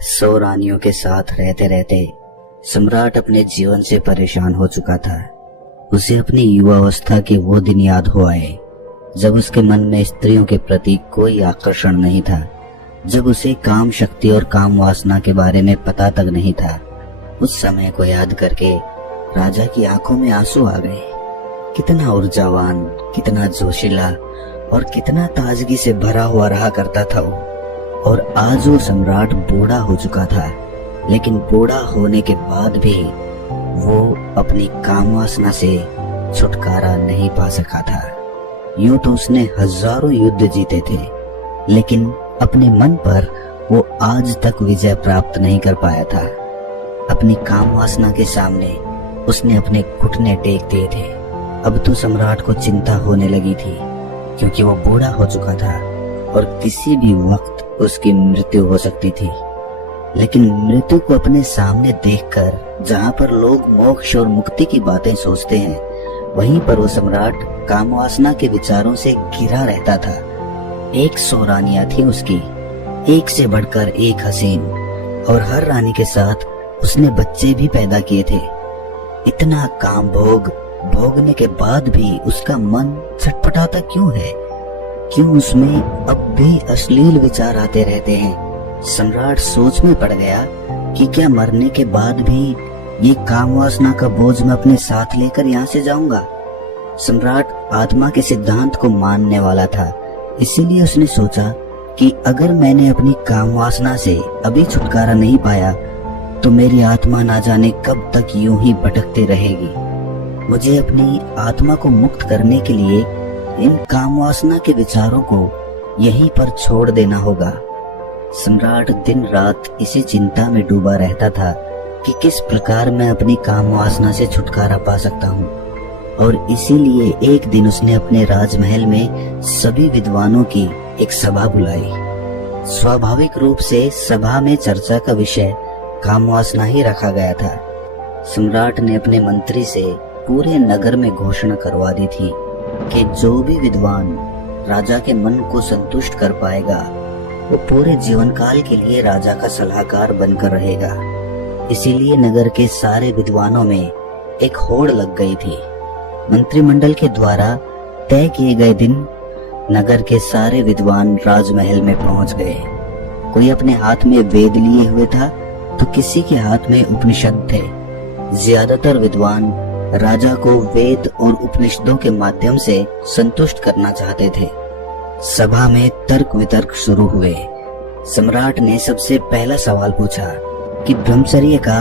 100 रानियों के साथ रहते रहते सम्राट अपने जीवन से परेशान हो चुका था। उसे अपनी युवावस्था के वो दिन याद हो आए जब उसके मन में स्त्रियों के प्रति कोई आकर्षण नहीं था, जब उसे काम शक्ति और काम वासना के बारे में पता तक नहीं था। उस समय को याद करके राजा की आंखों में आंसू आ गए। कितना ऊर्जावान, कितना जोशीला और कितना ताजगी से भरा हुआ रहा करता था वो। और आज वो सम्राट बूढ़ा हो चुका था, लेकिन बूढ़ा होने के बाद भी वो अपनी काम वासना से छुटकारा नहीं पा सका था। यूं तो उसने हजारों युद्ध जीते थे, लेकिन अपने मन पर वो आज तक विजय प्राप्त नहीं कर पाया था। अपनी काम वासना के सामने उसने अपने घुटने टेक दिए थे। अब तो सम्राट को चिंता होने लगी थी, क्योंकि वो बूढ़ा हो चुका था और किसी भी वक्त उसकी मृत्यु हो सकती थी। लेकिन मृत्यु को अपने सामने देखकर जहां पर लोग मोक्ष और मुक्ति की बातें सोचते हैं, वहीं पर वो सम्राट काम वासना के विचारों से घिरा रहता था। 100 रानियां थी उसकी, एक से बढ़कर एक हसीन, और हर रानी के साथ उसने बच्चे भी पैदा किए थे। इतना काम भोगने के बाद भी उसका मन छटपटाता क्यों है? क्यों उसमें अब भी अश्लील विचार आते रहते हैं? सम्राट सोच में पड़ गया कि क्या मरने के बाद भी ये काम वासना का बोझ मैं अपने साथ लेकर यहाँ से जाऊंगा? सम्राट आत्मा के सिद्धांत को मानने वाला था, इसीलिए उसने सोचा कि अगर मैंने अपनी काम वासना से अभी छुटकारा नहीं पाया तो मेरी आत्मा ना जाने कब तक यूं ही भटकती रहेगी। मुझे अपनी आत्मा को मुक्त करने के लिए इन काम वासना के विचारों को यहीं पर छोड़ देना होगा। सम्राट दिन रात इसी चिंता में डूबा रहता था कि किस प्रकार मैं अपनी काम वासना से छुटकारा पा सकता हूँ। और इसीलिए एक दिन उसने अपने राजमहल में सभी विद्वानों की एक सभा बुलाई। स्वाभाविक रूप से सभा में चर्चा का विषय काम वासना ही रखा गया था। सम्राट ने अपने मंत्री से पूरे नगर में घोषणा करवा दी थी कि जो भी विद्वान राजा के मन को संतुष्ट कर पाएगा वो पूरे जीवन काल के लिए राजा का सलाहकार बनकर रहेगा। इसीलिए नगर के सारे विद्वानों में एक होड़ लग गई थी। मंत्रिमंडल के द्वारा तय किए गए दिन नगर के सारे विद्वान राजमहल में पहुंच गए। कोई अपने हाथ में वेद लिए हुए था तो किसी के हाथ में उपनिषद थे। ज्यादातर विद्वान राजा को वेद और उपनिषदों के माध्यम से संतुष्ट करना चाहते थे। सभा में तर्क वितर्क शुरू हुए। सम्राट ने सबसे पहला सवाल पूछा कि ब्रह्मचर्य का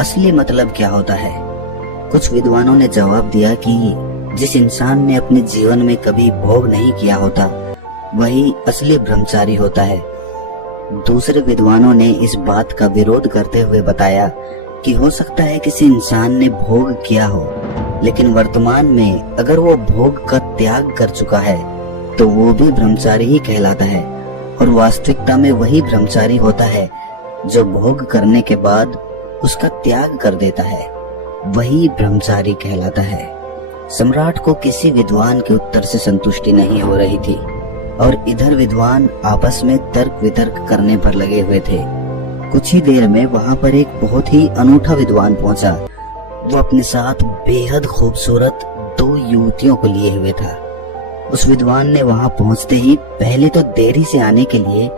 असली मतलब क्या होता है। कुछ विद्वानों ने जवाब दिया कि जिस इंसान ने अपने जीवन में कभी भोग नहीं किया होता वही असली ब्रह्मचारी होता है। दूसरे विद्वानों ने इस बात का विरोध करते हुए बताया कि हो सकता है किसी इंसान ने भोग किया हो, लेकिन वर्तमान में अगर वो भोग का त्याग कर चुका है तो वो भी ब्रह्मचारी ही कहलाता है। और वास्तविकता में वही ब्रह्मचारी होता है जो भोग करने के बाद उसका त्याग कर देता है, वही ब्रह्मचारी कहलाता है। सम्राट को किसी विद्वान के उत्तर से संतुष्टि नहीं हो रही थी और इधर विद्वान आपस में तर्क वितर्क करने पर लगे हुए थे। कुछ ही देर में वहां पर एक बहुत ही अनूठा विद्वान पहुंचा। वो अपने साथ बेहद खूबसूरत 2 युवतियों को लिए हुए था। उस विद्वान ने वहां पहुंचते ही पहले तो देरी से आने के लिए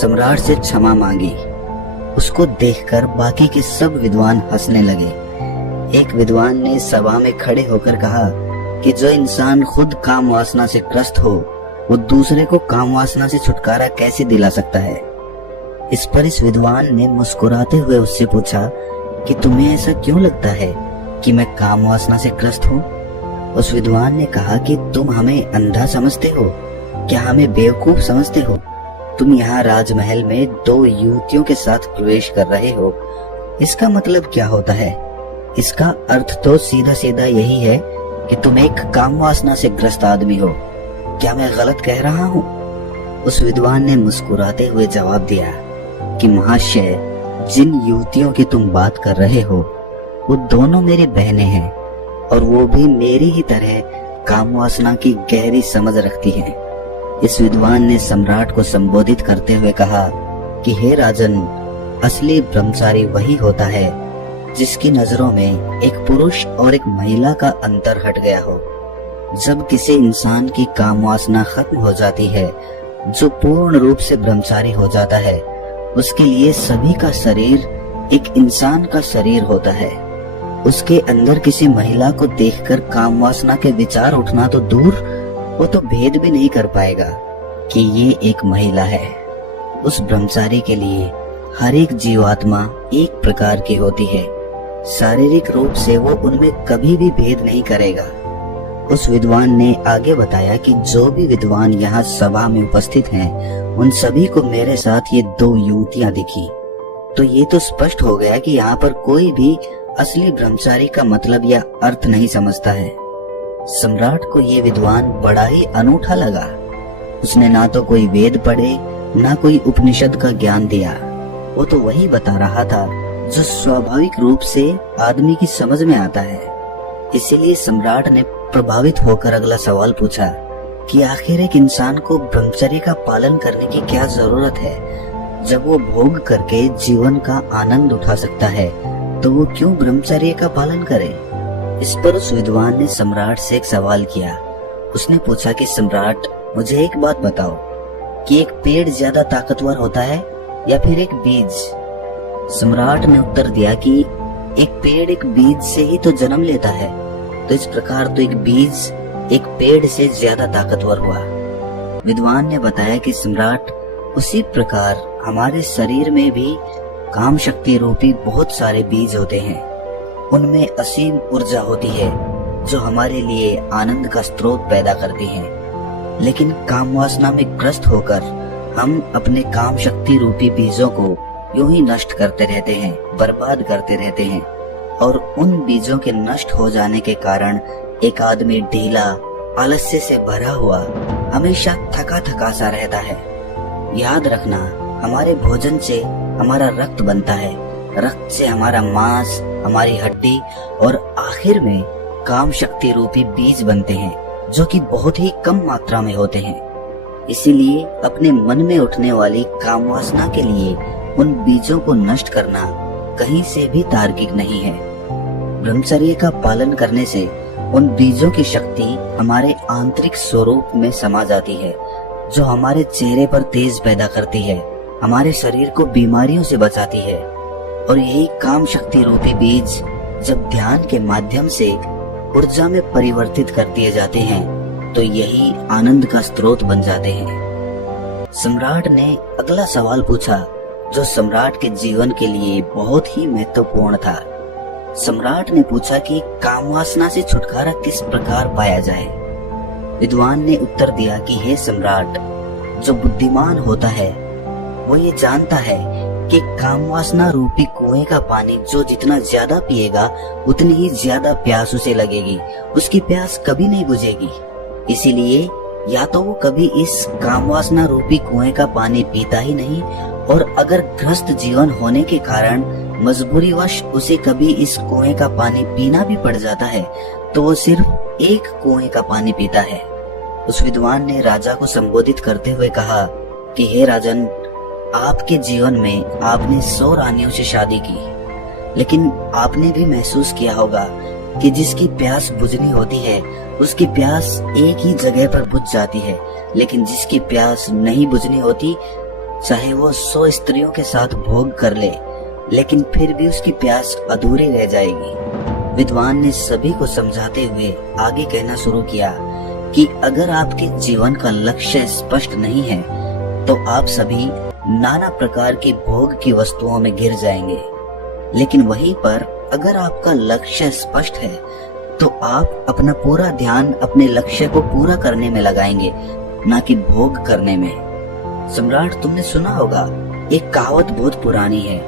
सम्राट से क्षमा मांगी। उसको देखकर बाकी के सब विद्वान हंसने लगे। एक विद्वान ने सभा में खड़े होकर कहा कि जो इंसान खुद काम वासना से ग्रस्त हो वो दूसरे को काम वासना से छुटकारा कैसे दिला सकता है। इस पर इस विद्वान ने मुस्कुराते हुए उससे पूछा कि तुम्हें ऐसा क्यों लगता है कि मैं काम वासना से ग्रस्त हूँ? उस विद्वान ने कहा कि तुम हमें अंधा समझते हो, क्या हमें बेवकूफ समझते हो? तुम यहाँ राजमहल में 2 युवतियों के साथ प्रवेश कर रहे हो, इसका मतलब क्या होता है? इसका अर्थ तो सीधा सीधा यही है कि तुम एक काम वासना से ग्रस्त आदमी हो। क्या मैं गलत कह रहा हूँ? उस विद्वान ने मुस्कुराते हुए जवाब दिया कि महाशय, जिन युवतियों की तुम बात कर रहे हो वो दोनों मेरी बहनें हैं और वो भी मेरी ही तरह काम वासना की गहरी समझ रखती हैं। इस विद्वान ने सम्राट को संबोधित करते हुए कहा कि हे राजन, असली ब्रह्मचारी वही होता है जिसकी नजरों में एक पुरुष और एक महिला का अंतर हट गया हो। जब किसी इंसान की काम वासना खत्म हो जाती है, जो पूर्ण रूप से ब्रह्मचारी हो जाता है, उसके लिए सभी का शरीर एक इंसान का शरीर होता है। उसके अंदर किसी महिला को देखकर काम वासना के विचार उठना तो दूर, वो तो भेद भी नहीं कर पाएगा कि ये एक महिला है। उस ब्रह्मचारी के लिए हर एक जीवात्मा एक प्रकार की होती है। शारीरिक रूप से वो उनमें कभी भी भेद नहीं करेगा। उस विद्वान ने आगे बताया कि जो भी विद्वान यहाँ सभा में उपस्थित हैं, उन सभी को मेरे साथ ये 2 युवतियां दिखी, तो ये तो स्पष्ट हो गया कि यहाँ पर कोई भी असली ब्रह्मचारी का मतलब या अर्थ नहीं समझता है। सम्राट को ये विद्वान बड़ा ही अनूठा लगा। उसने ना तो कोई वेद पढ़े, ना कोई उपनिषद का ज्ञान दिया। वो तो वही बता रहा था जो स्वाभाविक रूप से आदमी की समझ में आता है। इसीलिए सम्राट ने प्रभावित होकर अगला सवाल पूछा कि आखिर एक इंसान को ब्रह्मचर्य का पालन करने की क्या जरूरत है। जब वो भोग करके जीवन का आनंद उठा सकता है, तो वो क्यों ब्रह्मचर्य का पालन करे। इस पर उस विद्वान ने सम्राट से एक सवाल किया। उसने पूछा कि सम्राट, मुझे एक बात बताओ कि एक पेड़ ज्यादा ताकतवर होता है या फिर एक बीज। सम्राट ने उत्तर दिया कि एक पेड़ एक बीज से ही तो जन्म लेता है, तो इस प्रकार तो एक बीज एक पेड़ से ज्यादा ताकतवर हुआ। विद्वान ने बताया कि सम्राट, उसी प्रकार हमारे शरीर में भी काम शक्ति रूपी बहुत सारे बीज होते हैं। उनमें असीम ऊर्जा होती है जो हमारे लिए आनंद का स्रोत पैदा करती है। लेकिन काम वासना में ग्रस्त होकर हम अपने काम शक्ति रूपी बीजों को यूं ही नष्ट करते रहते हैं, बर्बाद करते रहते हैं। और उन बीजों के नष्ट हो जाने के कारण एक आदमी ढीला, आलस्य से भरा हुआ, हमेशा थका थका सा रहता है। याद रखना, हमारे भोजन से हमारा रक्त बनता है, रक्त से हमारा मांस, हमारी हड्डी और आखिर में काम शक्ति रूपी बीज बनते हैं, जो कि बहुत ही कम मात्रा में होते हैं। इसीलिए अपने मन में उठने वाली काम वासना के लिए उन बीजों को नष्ट करना कहीं से भी तार्किक नहीं है। ब्रह्मचर्य का पालन करने से उन बीजों की शक्ति हमारे आंतरिक स्वरूप में समा जाती है, जो हमारे चेहरे पर तेज पैदा करती है, हमारे शरीर को बीमारियों से बचाती है। और यही काम शक्ति रूपी बीज जब ध्यान के माध्यम से ऊर्जा में परिवर्तित कर दिए जाते हैं, तो यही आनंद का स्रोत बन जाते हैं। सम्राट ने अगला सवाल पूछा, जो सम्राट के जीवन के लिए बहुत ही महत्वपूर्ण था। सम्राट ने पूछा कि काम वासना से छुटकारा किस प्रकार पाया जाए। विद्वान ने उत्तर दिया कि हे सम्राट, जो बुद्धिमान होता है वो ये जानता है कि काम वासना रूपी कुएं का पानी जो जितना ज्यादा पिएगा उतनी ही ज्यादा प्यास उसे लगेगी, उसकी प्यास कभी नहीं बुझेगी। इसीलिए या तो वो कभी इस काम वासना रूपी कुएं का पानी पीता ही नहीं, और अगर ग्रस्त जीवन होने के कारण मजबूरीवश उसे कभी इस कुएं का पानी पीना भी पड़ जाता है, तो वो सिर्फ एक कुएं का पानी पीता है। उस विद्वान ने राजा को संबोधित करते हुए कहा कि हे राजन, आपके जीवन में आपने 100 रानियों से शादी की, लेकिन आपने भी महसूस किया होगा कि जिसकी प्यास बुझनी होती है उसकी प्यास एक ही जगह पर बुझ जाती है, लेकिन जिसकी प्यास नहीं बुझनी होती, चाहे वो 100 स्त्रियों के साथ भोग कर ले, लेकिन फिर भी उसकी प्यास अधूरी रह जाएगी। विद्वान ने सभी को समझाते हुए आगे कहना शुरू किया कि अगर आपके जीवन का लक्ष्य स्पष्ट नहीं है, तो आप सभी नाना प्रकार की भोग की वस्तुओं में गिर जाएंगे। लेकिन वहीं पर अगर आपका लक्ष्य स्पष्ट है, तो आप अपना पूरा ध्यान अपने लक्ष्य को पूरा करने में लगाएंगे, ना कि भोग करने में। सम्राट, तुमने सुना होगा, एक कहावत बहुत पुरानी है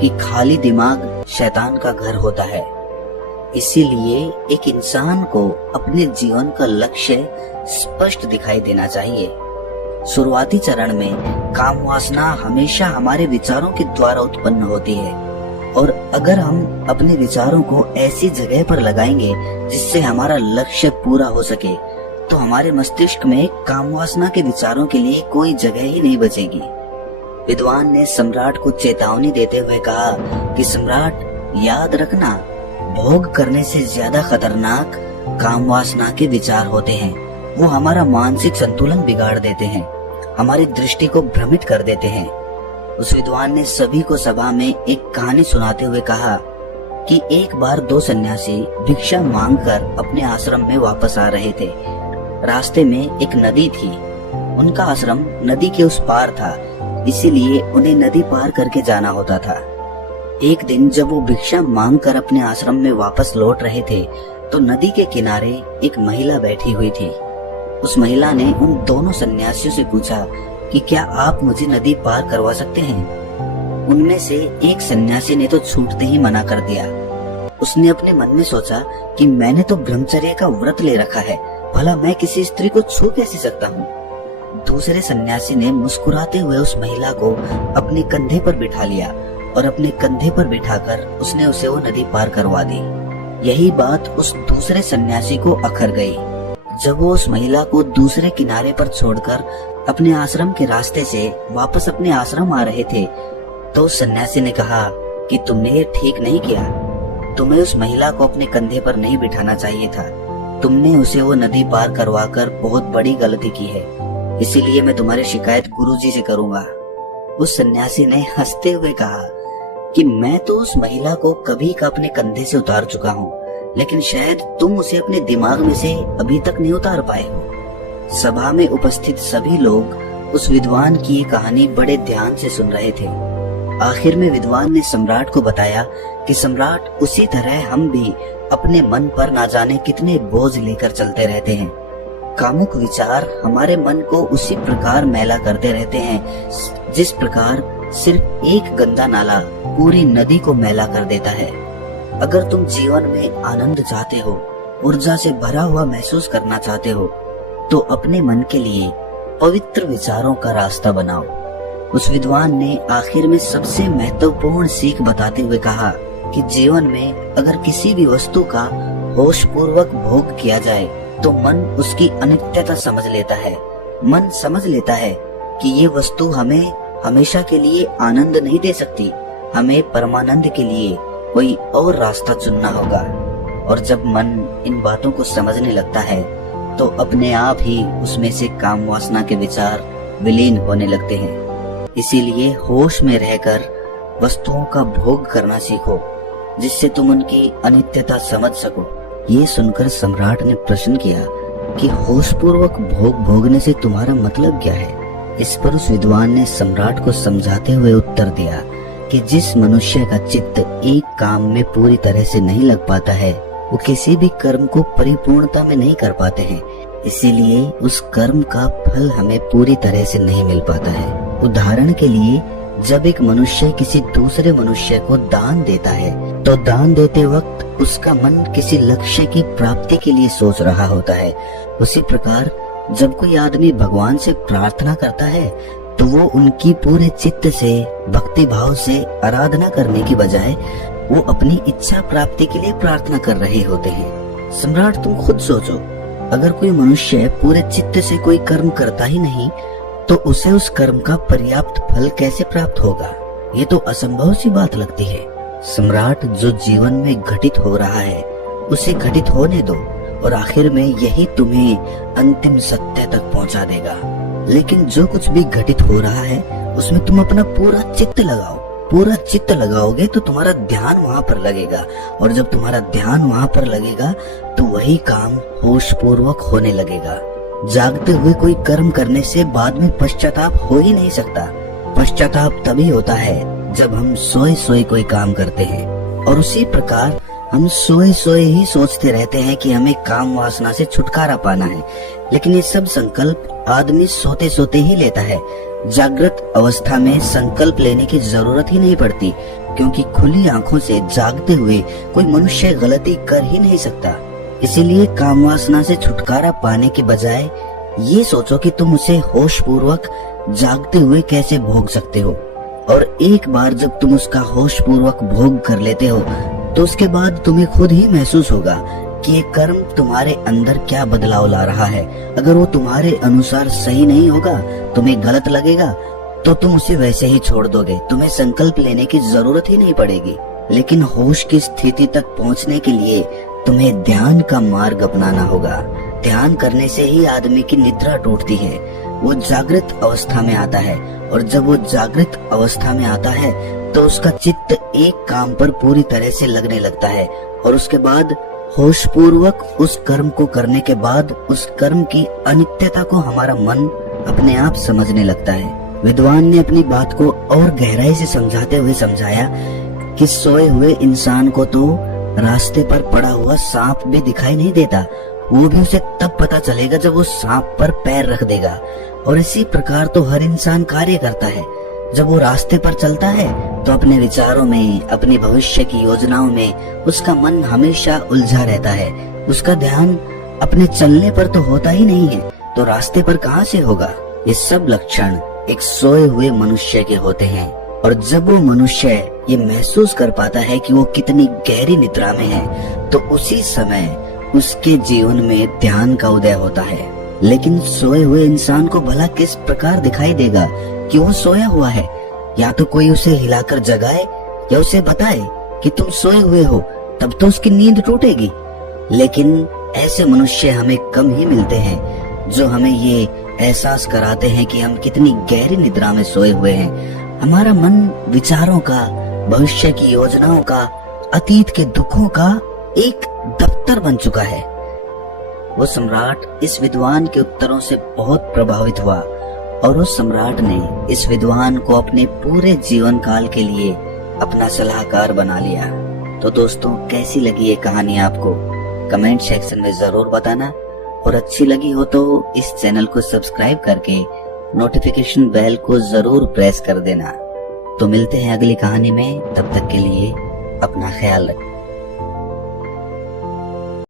कि खाली दिमाग शैतान का घर होता है। इसीलिए एक इंसान को अपने जीवन का लक्ष्य स्पष्ट दिखाई देना चाहिए। शुरुआती चरण में काम वासना हमेशा हमारे विचारों के द्वारा उत्पन्न होती है, और अगर हम अपने विचारों को ऐसी जगह पर लगाएंगे जिससे हमारा लक्ष्य पूरा हो सके, तो हमारे मस्तिष्क में काम वासना के विचारों के लिए कोई जगह ही नहीं बचेगी। विद्वान ने सम्राट को चेतावनी देते हुए कहा कि सम्राट, याद रखना, भोग करने से ज्यादा खतरनाक काम वासना के विचार होते हैं। वो हमारा मानसिक संतुलन बिगाड़ देते हैं, हमारी दृष्टि को भ्रमित कर देते हैं। उस विद्वान ने सभी को सभा में एक कहानी सुनाते हुए कहा कि एक बार दो सन्यासी भिक्षा मांगकर अपने आश्रम में वापस आ रहे थे। रास्ते में एक नदी थी। उनका आश्रम नदी के उस पार था, इसीलिए उन्हें नदी पार करके जाना होता था। एक दिन जब वो भिक्षा मांगकर अपने आश्रम में वापस लौट रहे थे तो नदी के किनारे एक महिला बैठी हुई थी। उस महिला ने उन दोनों सन्यासियों से पूछा कि क्या आप मुझे नदी पार करवा सकते हैं। उनमें से एक सन्यासी ने तो छूटते ही मना कर दिया। उसने अपने मन में सोचा कि मैंने तो ब्रह्मचर्य का व्रत ले रखा है, भला मैं किसी स्त्री को छू कैसे सकता हूँ। दूसरे सन्यासी ने मुस्कुराते हुए उस महिला को अपने कंधे पर बिठा लिया और अपने कंधे पर बिठाकर उसने उसे वो नदी पार करवा दी। यही बात उस दूसरे सन्यासी को अखर गई। जब वो उस महिला को दूसरे किनारे पर छोड़कर अपने आश्रम के रास्ते से वापस अपने आश्रम आ रहे थे तो उस सन्यासी ने कहा कि तुमने ये ठीक नहीं किया। तुम्हें उस महिला को अपने कंधे पर नहीं बिठाना चाहिए था। तुमने उसे वो नदी पार करवाकर बहुत बड़ी गलती की है, इसीलिए मैं तुम्हारी शिकायत गुरुजी से करूंगा। उस सन्यासी ने हंसते हुए कहा कि मैं तो उस महिला को कभी का अपने कंधे से उतार चुका हूँ, लेकिन शायद तुम उसे अपने दिमाग में से अभी तक नहीं उतार पाए हो। सभा में उपस्थित सभी लोग उस विद्वान की ये कहानी बड़े ध्यान से सुन रहे थे। आखिर में विद्वान ने सम्राट को बताया कि सम्राट, उसी तरह हम भी अपने मन पर ना जाने कितने बोझ लेकर चलते रहते हैं। कामुक विचार हमारे मन को उसी प्रकार मैला करते रहते हैं जिस प्रकार सिर्फ एक गंदा नाला पूरी नदी को मैला कर देता है। अगर तुम जीवन में आनंद चाहते हो, ऊर्जा से भरा हुआ महसूस करना चाहते हो, तो अपने मन के लिए पवित्र विचारों का रास्ता बनाओ। उस विद्वान ने आखिर में सबसे महत्वपूर्ण सीख बताते हुए कहा कि जीवन में अगर किसी भी वस्तु का होश पूर्वक भोग किया जाए तो मन उसकी अनित्यता समझ लेता है। मन समझ लेता है कि ये वस्तु हमें हमेशा के लिए आनंद नहीं दे सकती, हमें परमानंद के लिए कोई और रास्ता चुनना होगा। और जब मन इन बातों को समझने लगता है तो अपने आप ही उसमें से काम वासना के विचार विलीन होने लगते हैं। इसीलिए होश में रहकर वस्तुओं का भोग करना सीखो, जिससे तुम उनकी अनित्यता समझ सको। ये सुनकर सम्राट ने प्रश्न किया कि होशपूर्वक भोग भोगने से तुम्हारा मतलब क्या है। इस पर उस विद्वान ने सम्राट को समझाते हुए उत्तर दिया कि जिस मनुष्य का चित्त एक काम में पूरी तरह से नहीं लग पाता है, वो किसी भी कर्म को परिपूर्णता में नहीं कर पाते हैं। इसीलिए उस कर्म का फल हमें पूरी तरह से नहीं मिल पाता है। उदाहरण के लिए, जब एक मनुष्य किसी दूसरे मनुष्य को दान देता है तो दान देते वक्त उसका मन किसी लक्ष्य की प्राप्ति के लिए सोच रहा होता है। उसी प्रकार जब कोई आदमी भगवान से प्रार्थना करता है तो वो उनकी पूरे चित्त से, भक्ति भाव से आराधना करने की बजाय वो अपनी इच्छा प्राप्ति के लिए प्रार्थना कर रहे होते हैं। सम्राट, तुम खुद सोचो, अगर कोई मनुष्य पूरे चित्त से कोई कर्म करता ही नहीं तो उसे उस कर्म का पर्याप्त फल कैसे प्राप्त होगा। ये तो असंभव सी बात लगती है। सम्राट, जो जीवन में घटित हो रहा है उसे घटित होने दो और आखिर में यही तुम्हें अंतिम सत्य तक पहुंचा देगा। लेकिन जो कुछ भी घटित हो रहा है उसमें तुम अपना पूरा चित्त लगाओ। पूरा चित्त लगाओगे तो तुम्हारा ध्यान वहाँ पर लगेगा, और जब तुम्हारा ध्यान वहाँ पर लगेगा तो वही काम होश पूर्वक होने लगेगा। जागते हुए कोई कर्म करने से बाद में पश्चाताप हो ही नहीं सकता। पश्चाताप तभी होता है जब हम सोए सोए कोई काम करते हैं, और उसी प्रकार हम सोए सोए ही सोचते रहते हैं कि हमें काम वासना से छुटकारा पाना है। लेकिन ये सब संकल्प आदमी सोते सोते ही लेता है। जागृत अवस्था में संकल्प लेने की जरूरत ही नहीं पड़ती, क्योंकि खुली आंखों से जागते हुए कोई मनुष्य गलती कर ही नहीं सकता। इसीलिए काम वासना से छुटकारा पाने के बजाय ये सोचो कि तुम उसे होश पूर्वक जागते हुए कैसे भोग सकते हो। और एक बार जब तुम उसका होश पूर्वक भोग कर लेते हो तो उसके बाद तुम्हें खुद ही महसूस होगा कि ये कर्म तुम्हारे अंदर क्या बदलाव ला रहा है। अगर वो तुम्हारे अनुसार सही नहीं होगा, तुम्हें गलत लगेगा, तो तुम उसे वैसे ही छोड़ दोगे, तुम्हें संकल्प लेने की जरूरत ही नहीं पड़ेगी। लेकिन होश की स्थिति तक पहुंचने के लिए तुम्हें ध्यान का मार्ग अपनाना होगा। ध्यान करने से ही आदमी की निद्रा टूटती है, वो जागृत अवस्था में आता है, और जब वो जागृत अवस्था में आता है तो उसका चित्त एक काम पर पूरी तरह से लगने लगता है, और उसके बाद होश पूर्वक उस कर्म को करने के बाद उस कर्म की अनित्यता को हमारा मन अपने आप समझने लगता है। विद्वान ने अपनी बात को और गहराई से समझाते हुए समझाया कि सोए हुए इंसान को तो रास्ते पर पड़ा हुआ सांप भी दिखाई नहीं देता, वो भी उसे तब पता चलेगा जब वो सांप पर पैर रख देगा। और इसी प्रकार तो हर इंसान कार्य करता है। जब वो रास्ते पर चलता है तो अपने विचारों में, अपनी भविष्य की योजनाओं में उसका मन हमेशा उलझा रहता है। उसका ध्यान अपने चलने पर तो होता ही नहीं है, तो रास्ते पर कहाँ से होगा। ये सब लक्षण एक सोए हुए मनुष्य के होते हैं, और जब वो मनुष्य ये महसूस कर पाता है कि वो कितनी गहरी निद्रा में है, तो उसी समय उसके जीवन में ध्यान का उदय होता है। लेकिन सोए हुए इंसान को भला किस प्रकार दिखाई देगा कि वो सोया हुआ है? या तो कोई उसे हिलाकर जगाए या उसे बताए कि तुम सोए हुए हो, तब तो उसकी नींद टूटेगी। लेकिन ऐसे मनुष्य हमें कम ही मिलते हैं जो हमें ये एहसास कराते हैं कि हम कितनी गहरी निद्रा में सोए हुए हैं। हमारा मन विचारों का, भविष्य की योजनाओं का, अतीत के दुखों का एक दफ्तर बन चुका है। वो सम्राट इस विद्वान के उत्तरों से बहुत प्रभावित हुआ, और उस सम्राट ने इस विद्वान को अपने पूरे जीवन काल के लिए अपना सलाहकार बना लिया। तो दोस्तों, कैसी लगी ये कहानी आपको? कमेंट सेक्शन में जरूर बताना, और अच्छी लगी हो तो इस चैनल को सब्सक्राइब करके नोटिफिकेशन बेल को जरूर प्रेस कर देना। तो मिलते हैं अगली कहानी में, तब तक के लिए अपना ख्याल रखें।